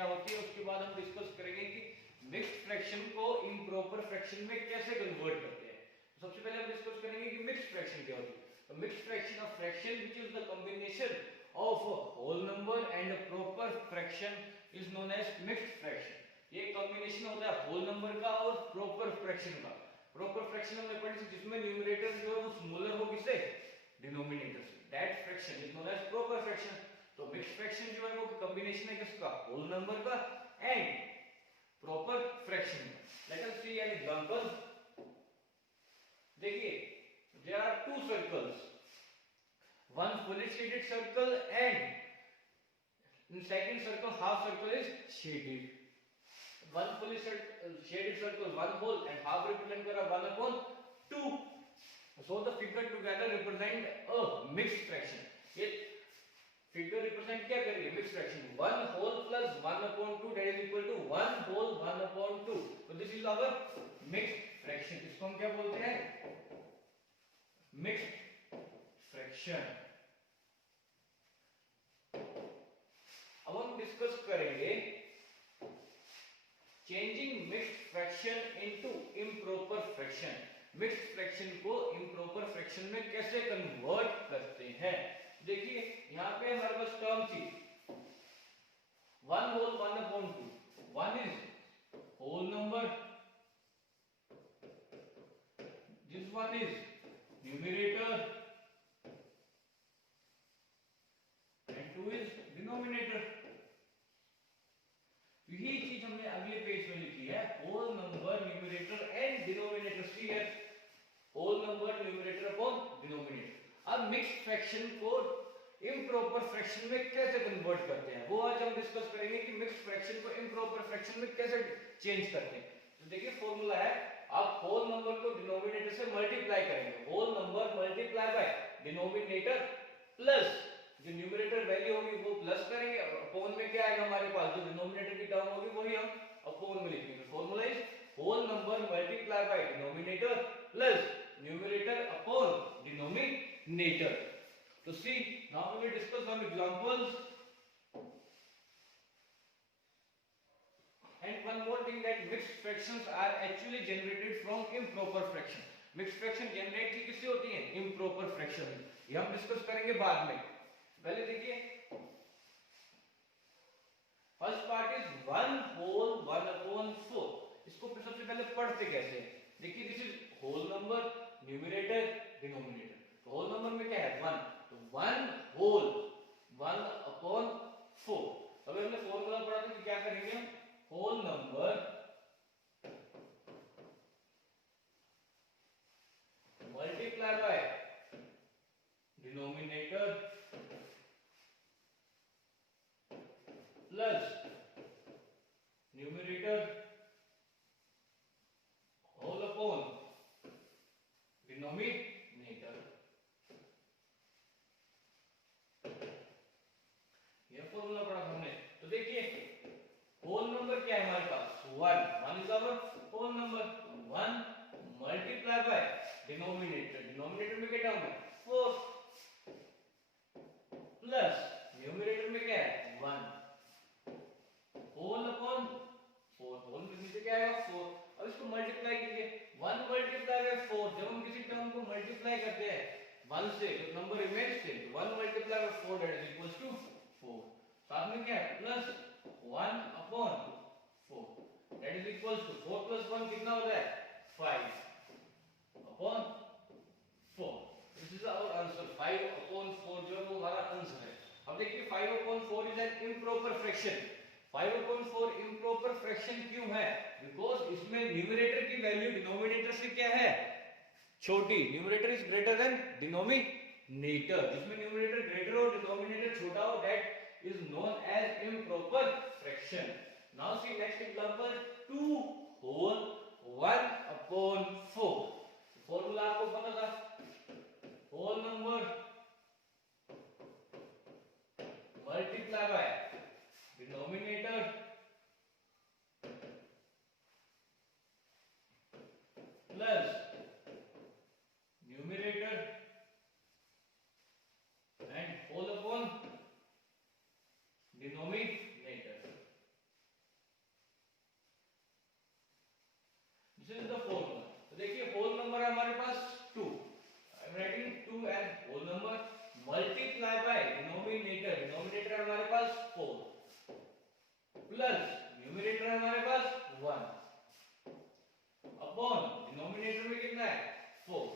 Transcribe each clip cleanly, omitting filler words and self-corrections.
क्या होती है, उसके बाद हम डिस्कस करेंगे कि मिक्स्ड फ्रैक्शन को इम्प्रॉपर फ्रैक्शन में कैसे कन्वर्ट करते हैं। तो सबसे पहले हम डिस्कस करेंगे कि मिक्स्ड फ्रैक्शन क्या होती है। तो mixed fraction of fraction which is the combination of a whole number and a proper fraction is known as mixed fraction. ये कॉम्बिनेशन होता है होल नंबर का और प्रॉपर फ्रैक्शन का। प्रॉपर फ्रैक्शन हमने पढ़ी थी जिसमें न्यूमरेटर जो है वो स्मॉलर हो किससे, डिनोमिनेटर से। That fraction is known as proper fraction. तो मिक्स्ड फ्रैक्शन जो है वो कॉम्बिनेशन है किसका, होल नंबर का एंड प्रॉपर फ्रैक्शन का। Let us see an example. देखिए there are two circles, one fully shaded circle and in second circle half circle is shaded. One fully shaded circle one whole and half represent कर रहा 1/2. So the figure together represent a mixed fraction. ये figure represent क्या कर रही है, mixed fraction. 1 whole plus 1/2 that is equal to 1 whole 1/2. तो this is our mixed fraction. इसको हम क्या बोलते हैं, मिक्स्ड फ्रैक्शन। अब हम डिस्कस करेंगे changing mixed fraction into improper fraction. Mixed fraction को इम्प्रॉपर फ्रैक्शन में कैसे कन्वर्ट करते हैं। देखिए यहां पे हमारे पास टर्म थी 1 whole 1/2. 1 is whole number, this one is numerator and 2 is denominator. यही चीज हमने अगले पेज में लिखी है, whole number numerator and denominator. See है whole number numerator upon denominator. अब मिक्स्ड फ्रैक्शन को इम्प्रॉपर फ्रैक्शन में कैसे कन्वर्ट करते हैं वो आज हम डिस्कस करेंगे कि मिक्स्ड फ्रैक्शन को इम्प्रॉपर फ्रैक्शन में कैसे चेंज करते हैं। तो देखिए फॉर्मूला है, आप होल नंबर को डिनोमिनेटर से मल्टीप्लाई करेंगे, whole number multiply by denominator plus जो न्यूमरेटर वैल्यू होगी वो प्लस करेंगे, अपॉन में क्या आएगा हमारे पास, जो डिनोमिनेटर की टर्म होगी वही हम अपॉन में लिखेंगे। Formula is whole number multiply by denominator plus numerator upon denominator. तो see now we will discuss some examples and one more thing that mixed fractions are actually generated from improper fraction. mixed fraction generate की किससे होती है, improper fraction। ये हम डिस्कस करेंगे बाद में। पहले देखिए फर्स्ट पार्ट इज 1 whole 1/4। इसको सबसे पहले पढ़ते कैसे हैं, देखिए this is whole number numerator denominator. तो होल नंबर में क्या है 1, तो 1 whole 1/4। अगर हमने फॉर्मूला पढ़ा था कि क्या करेंगे हम, whole number multiply by denominator plus numerator whole upon denominator. ये फॉर्मूला पढ़ा हमने। तो देखिए होल नंबर क्या है हमारे पास 1 is our whole number. 1 multiply by denominator, denominator में क्या टर्म है 4 प्लस न्यूमरेटर में क्या है 1 होल अपॉन 4। होल में नीचे क्या आएगा 4। अब इसको मल्टीप्लाई कीजिए, 1 मल्टीप्लाई बाय 4। जब हम किसी टर्म को मल्टीप्लाई करते हैं 1 से तो नंबर रिमेन्स से, 1 multiply by 4 that is equals to 4। साथ में क्या है plus 1 upon 4 that is equals to 4 plus 1 कितना होता है 5 upon 4। This is our answer 5 upon 4 जो है वो हमारा आंसर है। अब देखिए 5 upon 4 is an improper fraction. 5 upon 4 improper fraction क्यों है, बिकॉज इसमें न्यूमरेटर की वैल्यू डिनोमिनेटर से क्या है छोटी, numerator is greater than denominator. जिसमें न्यूमरेटर ग्रेटर हो डिनोमिनेटर छोटा हो that is known as improper fraction. Now see next example 2 whole 1/4 upon 4। Formula आपको पता था, whole number multiply by denominator plus numerator and whole upon denominator. This is the formula. तो देखिए whole number है हमारे पास 2, I am writing 2 as whole number multiply by denominator, denominator है हमारे पास 4 प्लस न्यूमरेटर है हमारे पास 1 अपॉन डिनोमिनेटर में कितना है 4।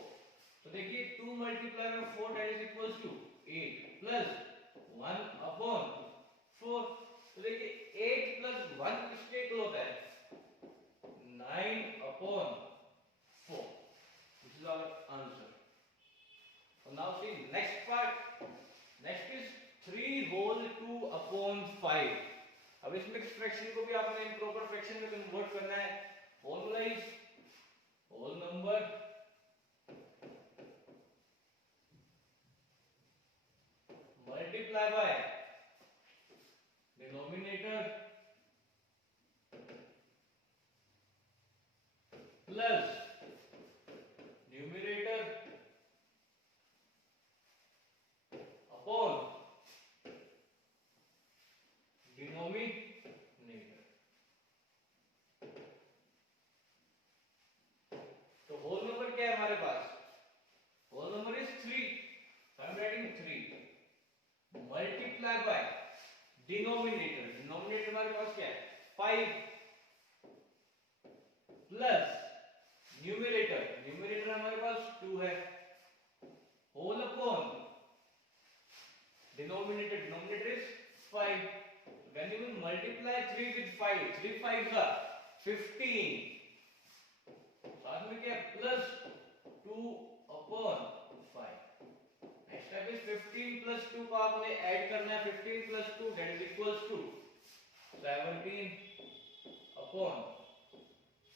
तो देखिए 2 multiply by 4 that is equals to 8 plus 1 upon 4। तो देखिए 8 प्लस 1 किसके इक्वल होता है 9 upon 4. This is our answer. So now see next part. Next is 3 whole 2 upon 5. अब इस मिक्स्ड फ्रैक्शन को भी आपने इम्प्रॉपर फ्रैक्शन में कन्वर्ट करना है। Formula is whole number multiply by denominator plus numerator upon denominator. तो होल नंबर क्या है हमारे पास, whole number is 3, I am writing 3 multiply by denominator, denominator हमारे पास क्या है 5 प्लस न्यूमरेटर, न्यूमरेटर हमारे पास 2 है whole upon denominator, denominator is 5। When you will multiply 3 with 5, 3 5s are 15, साथ में क्या plus 2 upon 5। Next step is 15 plus 2 को आपने ऐड करना है, 15 plus 2 that is equals to 17 upon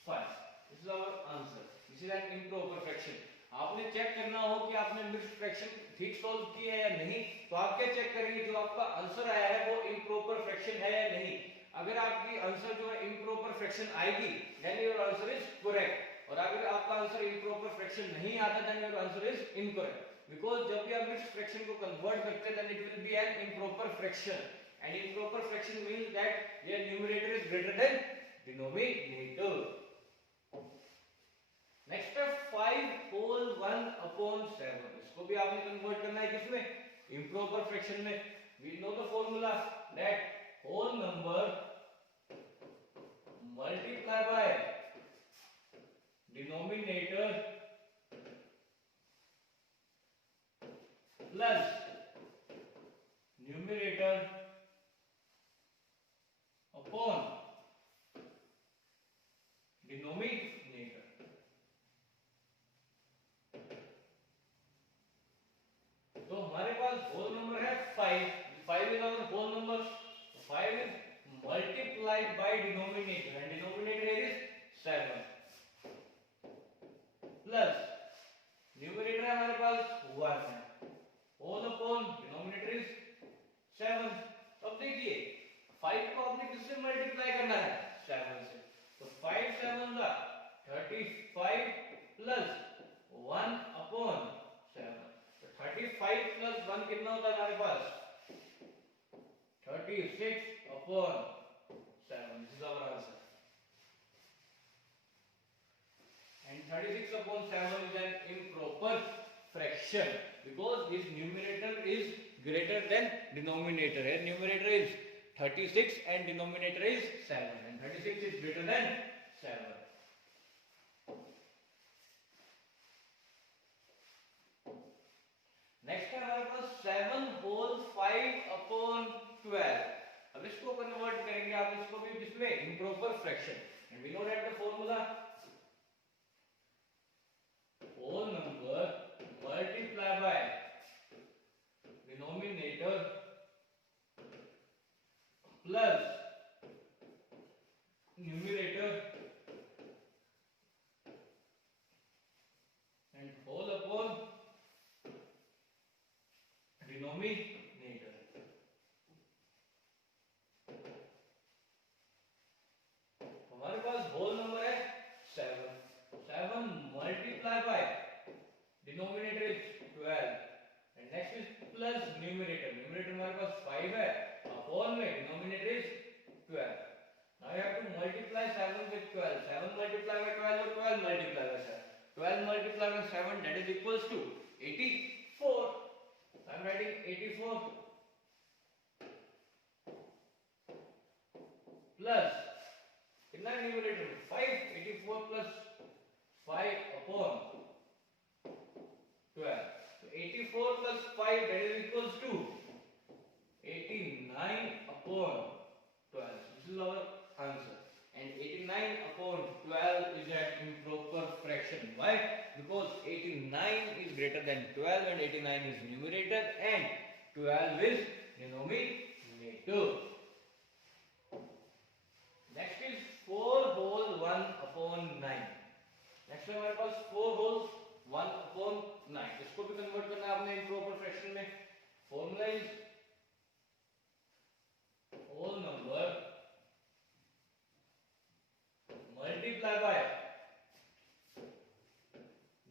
5। This is our answer. This is an improper fraction. आपने check करना हो कि आपने मिक्स्ड फ्रैक्शन ठीक सॉल्व की है या नहीं, तो आप क्या चेक करेंगे जो आपका आंसर आया है वो इम्प्रॉपर फ्रैक्शन है या नहीं। अगर आपकी आंसर जो है इम्प्रॉपर फ्रैक्शन आएगी then your answer is correct, और अगर आपका आंसर इम्प्रॉपर फ्रैक्शन नहीं आता then your answer is incorrect, because जब भी आप मिक्स्ड फ्रैक्शन को कन्वर्ट करते हैं then it will be an improper fraction, and improper fraction means that their numerator is greater than denominator. Next है 5 होल 1 अपॉन 7। इसको भी आपने कन्वर्ट करना है किसमें, इम्प्रॉपर फ्रैक्शन में। We know the formula that whole number multiply by denominator plus numerator upon denominator. तो हमारे पास होल नंबर है 5, 5 is our whole number, 5 is multiplied by denominator and denominator is 7 plus numerator है हमारे पास 1 है whole upon denominator is 7। अब देखिए 5 को आपने किससे मल्टीप्लाई करना है 7 से, तो 5 7 का 35 प्लस 1 अपॉन 7। 35 प्लस 1 कितना होता है हमारे पास 36 अपॉन 7। This is our answer, and 36 upon 7 is an improper fraction because this numerator is greater than denominator. Here numerator is 36 and denominator is 7, and 36 is greater than 7. नेक्स्ट है हमारे पास 7 होल 5 अपॉन 12। अब इसको कन्वर्ट करेंगे आप इसको भी जिसमें improper fraction, and we know that the formula whole number multiply by denominator plus numerator and whole upon denominator. हमारे पास होल नंबर है 7. 7 multiplied by denominator is 12 and next is plus numerator. Numerator हमारे पास 5 है upon में denominator is 12. Now you have to multiply 7 with 12. 7 multiplied by 12 or 12 multiplied by 7. 12 multiplied by 7, that is equals to 84. I am writing 84 plus कितना न्यूमरेटर में 5. 84 plus 5 upon 12. So 84 plus 5, that is equals to 89 upon 12. This is our answer. And 89 upon 12 is an improper fraction. Why? Because 89 is greater than 12 and 89 is numerator and 12 is denominator. Next is 4 whole 1 upon 9. Next है हमारे पास 4 whole 1 upon 9. इसको भी कन्वर्ट करना है आपने improper fraction में. Formula is whole number multiply by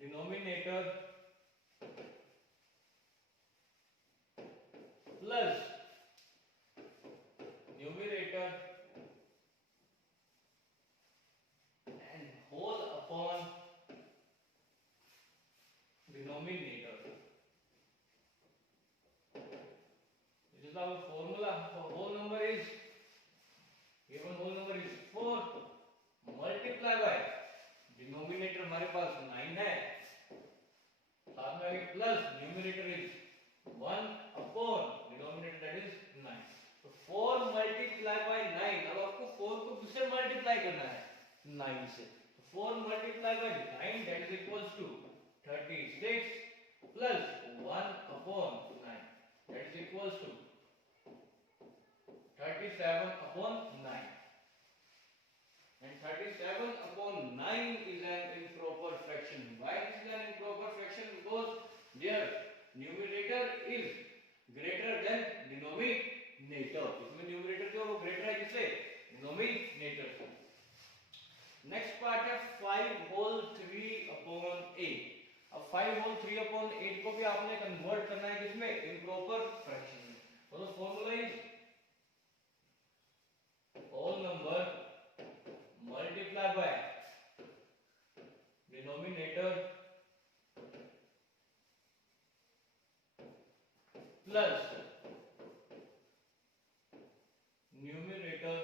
denominator plus numerator and whole upon denominator. This is our formula for whole number is given whole number is 4 multiply by denominator हमारे पास 9 है साथ में आगे plus numerator is 1 upon denominator that is 9. तो 4 multiply by 9. अब आपको 4 को किससे multiply करना है 9 से. तो 4 multiply by 9 that is equals to 36 plus 1 upon 9 that is equals to 37 upon 9. And 37 upon 9 is an improper fraction. Why this is an improper fraction? Because their numerator is greater than denominator. इसमें numerator जो वो greater है किससे? Denominator से. Next part है 5 whole 3 upon 8. अब 5 whole 3 upon 8 को भी आपने convert करना है किसमें? Improper fraction में. तो formula is whole number multiply by denominator plus numerator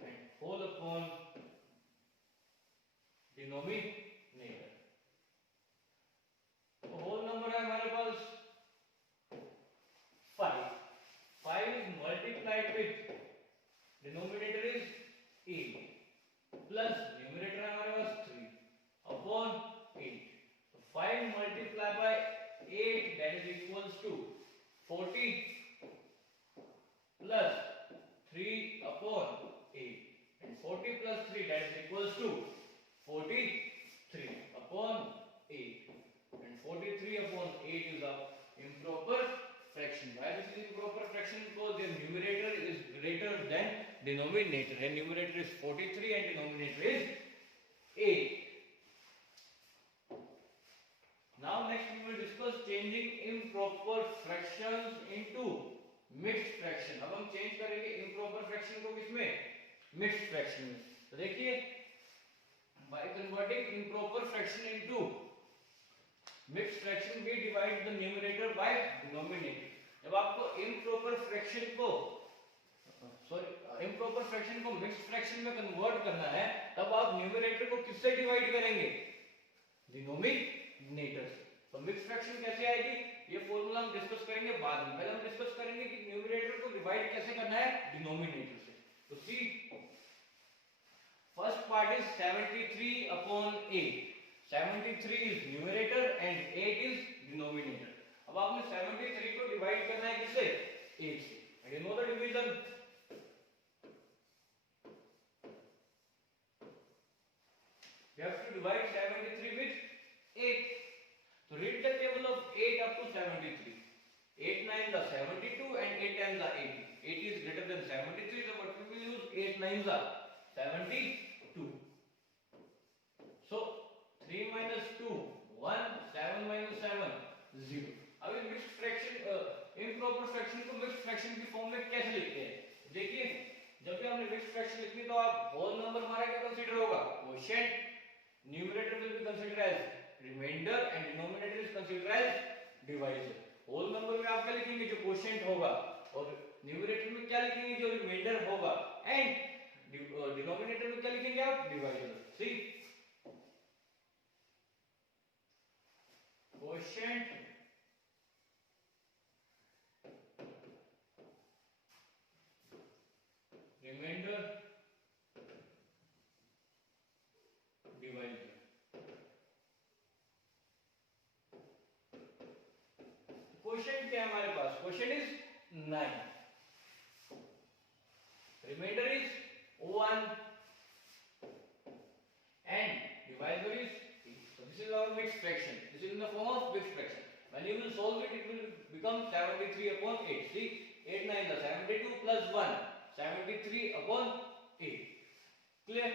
and whole upon denominator. तो whole number है हमारे पास 5. 5 is multiplied with denominator is 8 plus numerator है हमारे पास 3 upon 8. So 5 multiplied by 8 that is equals to 40 plus 3 upon 8 and 40 plus 3 that is equals to 43 upon 8 and 43 upon 8 is a improper fraction. Why this is improper fraction? Because the numerator is greater than denominator and numerator is 43 and denominator is 8. Now next we will discuss changing improper fractions into mixed fraction. अब हम चेंज करेंगे improper fraction को किसमें? Mixed fraction में. तो देखिए by converting improper fraction into mixed fraction we divide the numerator by denominator. जब आपको improper fraction को mixed fraction में convert करना है तब आप numerator को किससे divide करेंगे? Denominator से. तो mixed fraction कैसे आएगी? ये फॉर्मूला हम डिस्कस करेंगे बाद में. पहले हम डिस्कस करेंगे कि numerator को divide कैसे करना है denominator से. तो see first part is 73 upon 8. 73 is numerator and 8 is denominator. अब आपने 73 को डिवाइड करना है किससे? 8 से. You know the division. You have to divide 73 with 8. So read the table of 8 up to 73. 8 9s are 72 and 8 10s are 80. 80 is greater than 73, so what we will use? 8 9s are 72. So 3 minus 2 1, 7 minus 7 0. अब इस mixed fraction improper fraction को mixed fraction की फॉर्म में कैसे लिखते हैं? देखिए, जब भी हमने मिक्स्ड फ्रैक्शन लिखनी तो आप होल नंबर हमारा क्या कंसीडर होगा? Quotient. Numerator will be considered as reminder and denominator is considered as divisor. Whole number में आप क्या लिखेंगे? जो क्वोशिएंट होगा, और न्यूमरेटर में क्या लिखेंगे? जो रिमाइंडर होगा, एंड डिनोमिनेटर में क्या लिखेंगे आप? Divisor. See, quotient, remainder, divisor. Quotient क्या है हमारे पास? Quotient is 9, remainder is 1 and divisor is 8. So this is our mixed fraction. This is in the form of mixed fraction. When you will solve it, it will become 73 upon 8. See, 8 9 is 72 plus 1, 73 upon 8. Clear?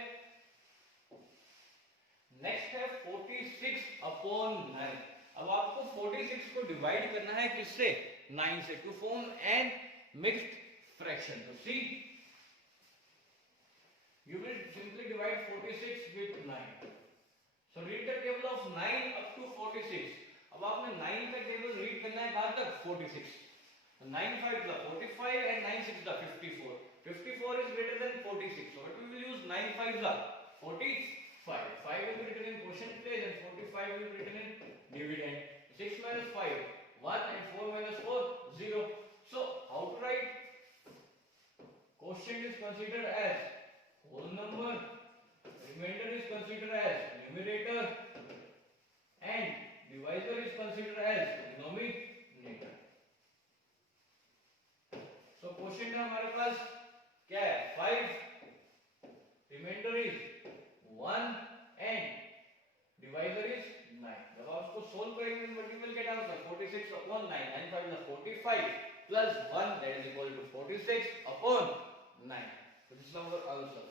Next है 46 upon 9. अब आपको 46 को डिवाइड करना है किससे? 9 से, to form an mixed fraction. So see, you will simply divide 46 with 9. So read the table of 9 up to 46. अब आपने 9 का टेबल रीड करना है कहां तक? 46. So 9 5 is 45 and 9 6 is 54. 54 is greater than 46. So what we will use? 9 5 is 45. 5 will be written in quotient place and 45 will be written in dividend. 6 minus 5 1 and 4 minus 4 0. So how to write? Quotient is considered as whole number, remainder is considered as numerator, and divisor is considered as denominator. So quotient है हमारे पास क्या है? 5, remainder is 1 and divisor is 9. जब आप उसको सोल्व करेंगे तो what you will get answer? 46 upon 9. 9 5 is 45 plus 1, that is equal to 46 upon 9. So this is our answer.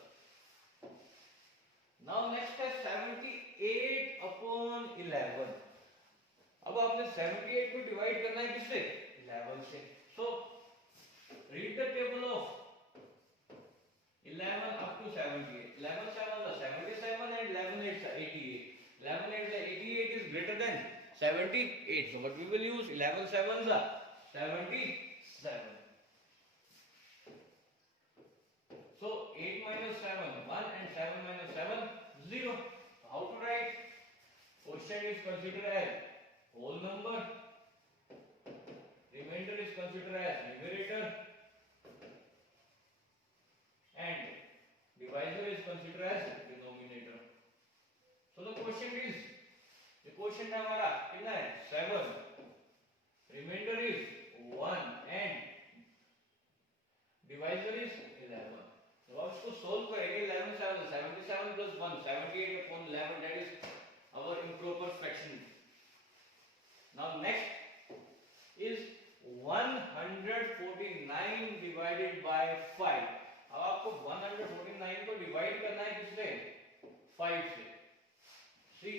Now next है 78 upon 11. अब आपने 78 को डिवाइड करना है किससे? 11 से. So read the table of 11 up to 78. 11 7 is 77 and 11 8 is 88. 11 8 is 88 is greater than 78. So what we will use? 11 7 is 77. So 8 minus 7 1 and 7 minus 7 0. How to write? Quotient is considered as whole number, remainder is considered as numerator, and divisor is considered as denominator. So the quotient is, the quotient है हमारा कितना है? 7, remainder is 1 and divisor is 11. तो आप इसको सोल्व करेंगे. 11 7 77 plus 1 78 upon 11, that is our improper fraction. Now next is 149 divided by 5. अब आपको 149 को डिवाइड करना है किससे? 5 से. See,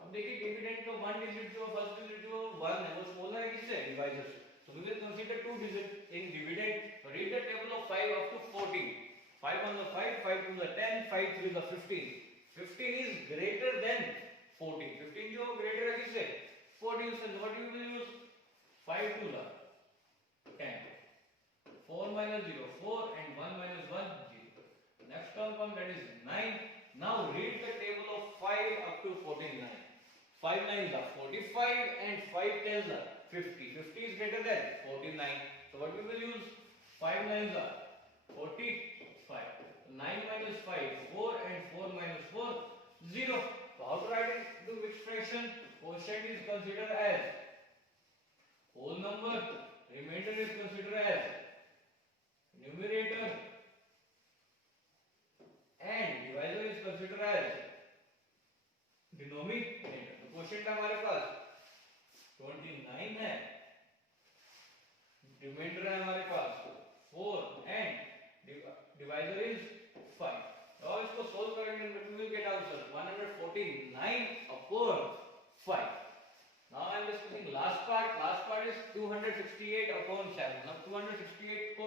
अब देखिए डिविडेंड का 1 डिजिट जो फर्स्ट डिजिट जो 1 है वो स्मॉलर है किससे? डिवाइजर से. So we will consider 2 digits in dividend. Read the table of 5 up to 14. 5 1 is 5, 5 2 is 10, 5 3 is 15. 15 is greater than 14. 15 जो greater है किससे? 14 से. What we will use? 5 2 is 10. 4 minus 0 4 and 1 minus 1 0. Next term comes, that is 9. Now read the table of 5 up to 49. 5 9 is 45 and 5 10 is 50. 50 is greater than 49. So what we will use? 5 9 is 45. 9 minus 5 4 and 4 minus 4 0. So how to write it into mixed fraction? Quotient is considered as whole number, remainder is considered as numerator, and consider as denominator. तो question का हमारे पास 29 है, रिमाइंडर है हमारे पास 4 and divisor is 5। अब इसको सोल्व करेंगे we will get answer 149 upon 5। now I am discussing last part is 268 upon 7। अब 268 को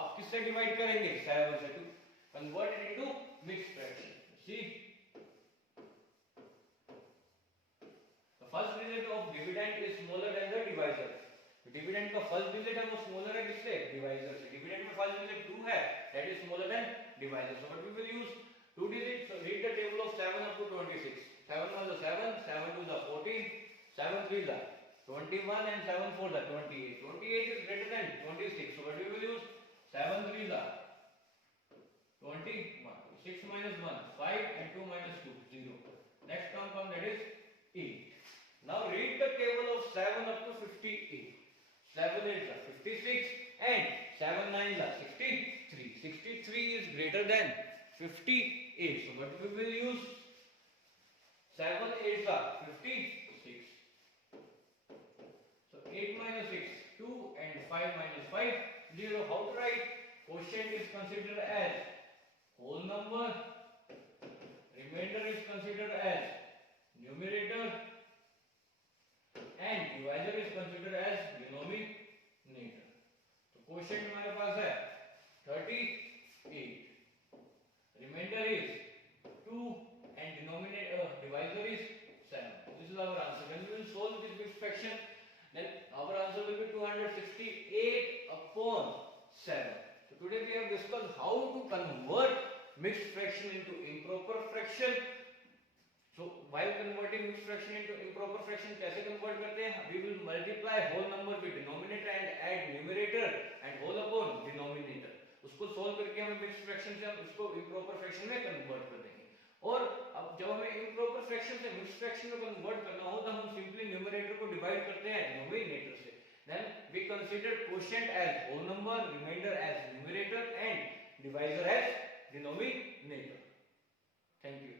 आप किससे डिवाइड करेंगे? 7 से, to convert it into mixed fraction। see the first digit of dividend is smaller than the divisor। Dividend का फर्स्ट डिजिट है वो स्मॉलर है किससे? डिवाइजर से। डिविडेंड में फर्स्ट डिजिट 2 है, that is smaller than divisor. So what we will use two digit. So read the table of 7 up to 26। 7 1 is 7, 7 2 is 14, 7 3 is 21 and 7 4 is 28। 28 is greater than 26, so what we will use? 7 3 is 21, 6 minus 1 5 and 2 minus 2 0। next term comes, that is 8। now read the table of 7 up to 58। 7 8 is 56 and 7 9 is 63। 63 is greater than 58, so what we will use? 7 8 is 56, so 8 minus 6 2 and 5 minus 5 0। how to write? quotient is considered as whole number, remainder is considered as numerator and divisor is considered as denominator। तो क्वेश्चन हमारे पास है 38, remainder is 2 and denominator divisor is 7। this is our answer। when we will solve this mixed fraction, then our answer will be 268 upon 7। so today we have discussed how to convert mixed fraction into improper fraction। so while converting mixed fraction into improper fraction, कैसे convert करते हैं? we will multiply whole number with denominator and add numerator and whole upon denominator। उसको solve करके हमें mixed fraction से हम उसको improper fraction में convert कर देंगे। और अब जब हमें improper fraction से mixed fraction में convert करना हो तो हम simply numerator को divide करते हैं denominator से। then we consider quotient as whole number, remainder as numerator and divisor as denominator। thank you।